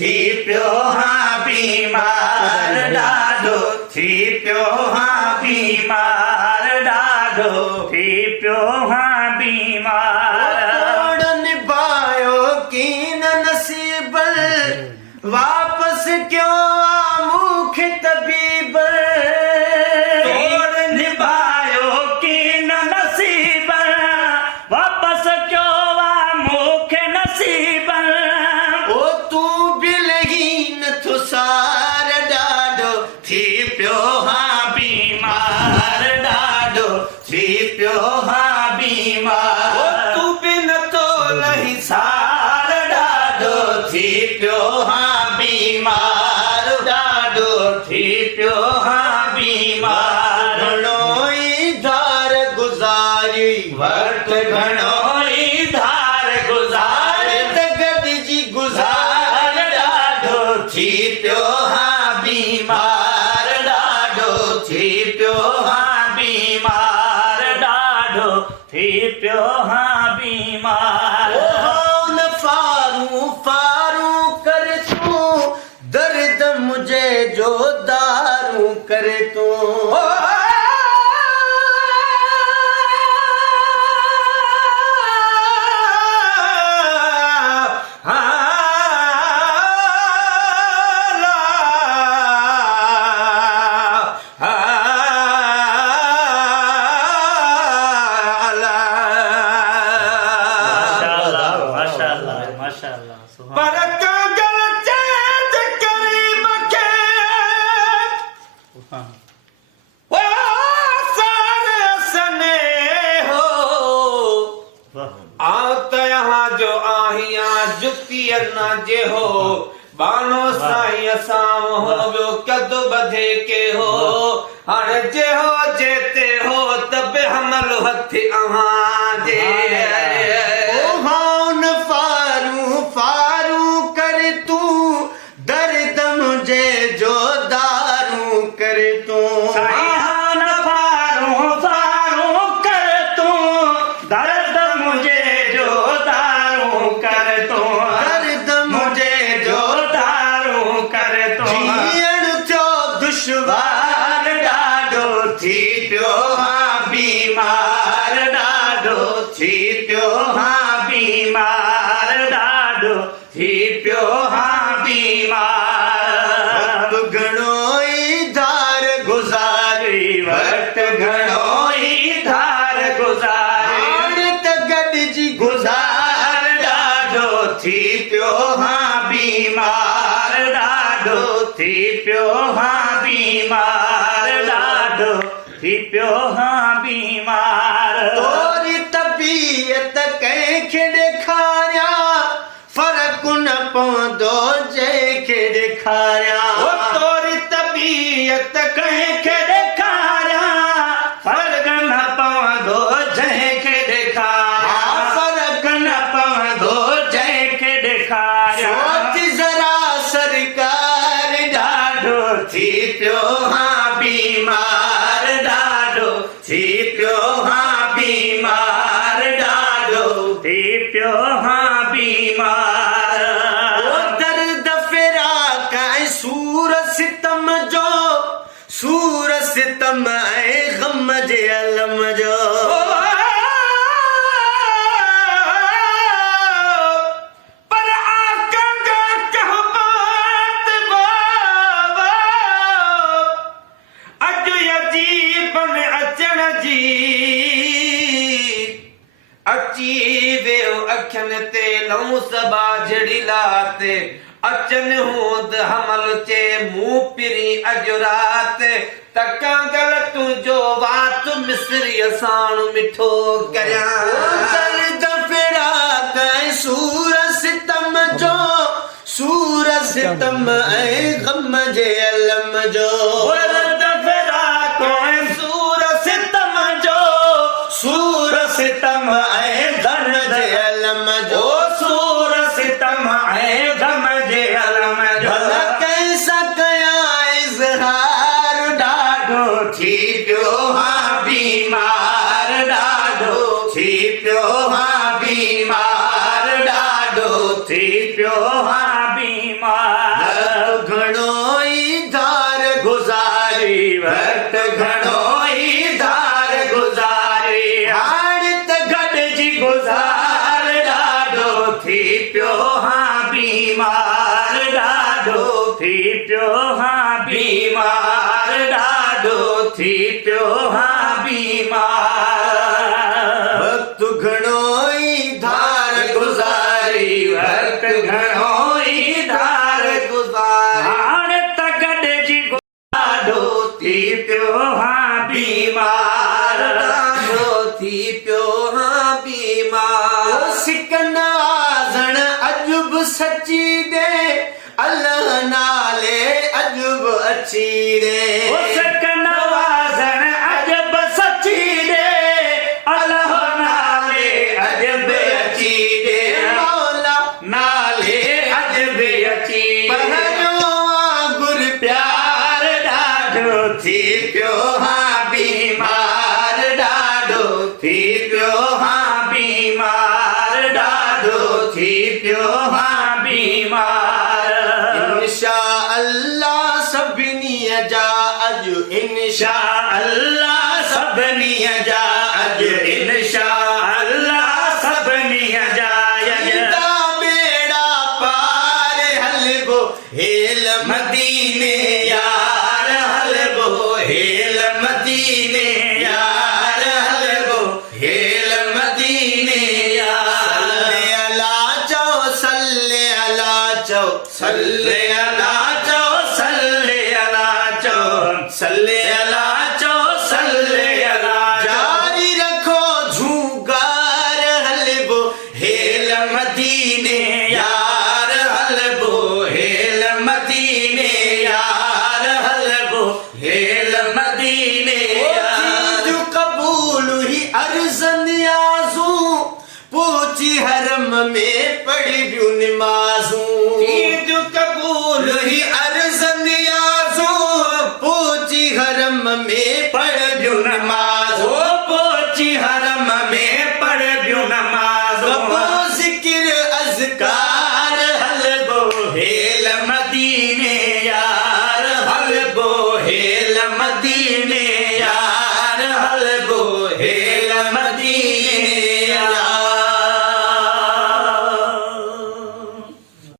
थी पियो हाँ बीमार ॾाढो थी पियो हाँ बीमार ॾाढो थी पियो हाँ बीमार तोड़ निभायो कीन नसीब वापस क्यों आमुख तबीब तोड़ निभायो कीन नसीब वापस क्यों आमुख नसीब ओ तू बिलहीन थो सार ॾाढो थी पियो हाँ बीमार ॾाढो थी पियो हाँ बीमार ओ तू बिन तो रही सार ॾाढो थी पियो हाँ बीमार ॾाढो थी पियो हाँ बीमार घणो ई धार गुज़ारी वक्त घणो ई धार गुज़ारे त गॾिजी गुज़ार ॾाढो थी पियो हाँ बीमार ॾाढो थी पियो हाँ बीमार ॾाढो थी पियो हाँ बीमार न फारू फारू कर तू दर्द मुझे जो दारू करे तू माशाअल्लाह माशाअल्लाह सुभान पर कागल चेत करीब के अल्लाह ओ सारे सने हो वाह आत यहाँ जो आहियां जुकी न जे हो बानो साईं असां हो ॿियो कदु बधे के हो हाणे जे हो जेते हो त बि हमल हथ अहां जे ओ हाउन फारू फारू कर तू दर्द मुझे जो दारू कर तू साईं फारू फारू कर तू दर्द मुझे जो दारू कर तू दर्द मुझे जो दारू कर तू जीअण थियो दुश्वार बार ॾाढो थी पियो हाँ बीमार ॾाढो थी पियो हाँ बीमार ॾाढो थी पियो हाँ बीमार घणो ई धार गुज़ारी वक्त घणो ई धार गुज़ारी हाणे त गॾिजी गुज़ार ॾाढो थी पियो हाँ बीमार ॾाढो थी पियो हाँ बीमार ॾाढो थी पियो हाँ बीमार तोरी तबीयत कंहिंखे ॾेखारियां फ़र्क़ु न पवंदो जंहिंखे ॾेखारियां ओ तोरी तबीयत कंहिंखे ॾेखारियां फ़र्क़ु न पवंदो जंहिंखे ॾेखारियां फ़र्क़ु न पवंदो जंहिंखे ॾेखारियां सोच ज़रा सरकार ॾाढो थी पियो हाँ बीमार ॾाढो थी पियो हाँ बीमार ॾाढो थी पियो हाँ बीमार ओ दर्द फिराक ऐं सूर सितम जो सूर सितम ऐं ग़म जे अलम जो पर आका का कहबात बाबा अॼु अजीब में अचण जी अची वियो अखियुनि ते लहू सबा जड़ी लाते अचन हूंद हमल चे मुंह पिरी अॼु रात तकां गल तुंहिंजो वात मिस्री साण मिठो करियां दर्द फिराक ऐं सूर सितम जो सूर सितम ऐं ग़म जे अलम जो दर्द फिराक ऐं सूर सितम जो सूर सितम ऐं दर्द जे अलम जो ओ सूर सितम ऐं ग़म जे अलम जो भला कैसा कयां इज़हार ॾाढो थी पियो हाँ बीमार ॾाढो थी पियो हाँ बीमार ॾाढो थी पियो हाँ बीमार पियो हाँ बीमार ॾाढो थी पियो हाँ बीमार वक्त घणो ई धार गुज़ारी वक्त घणो ई धार गुज़ारे हाणे त गॾिजी ॾाढो थी पियो हाँ बीमार ॾाढो थी पियो हाँ बीमार सिकन आज़ण अजब सची दे अल्लाह नाले अजब अची रे उसक नवाज़ण अजब सची ॾे अल्लाह नाले अजब अची ॾे मौला नाले अजब अची पहलो गुर प्यार ॾाढो थी पियो हाँ बीमार ॾाढो थी पियो हाँ बीमार ॾाढो थी पियो हाँ बीमार इंशा अल्लाह सभिनी जा अॼु इंशा अल्लाह सभिनी जा अॼु इंशा अल्लाह सभिनी जा ईदा बेड़ा पार हलबो हेल मदीने यार हलबो हेल मदीने यार हलबो हेल मदीने यार सल्ले अला चो सल्ले अला चो सल्ले अला चो सल्ले अला चो सल्ले अला चो जारी रखो झूगार हलबो हेल मदीने यार हलबो हेल मदीने यार हलबो हेल मदीने यार जो कबूल ही अर्ज़ नियाज़ू पूछी हरम में पढ़ी बियूं निमाज़ू ईद कबूल ही अर्ज़ नियाज़ू पूछी हरम में पढ़ बियूं निमाज़ू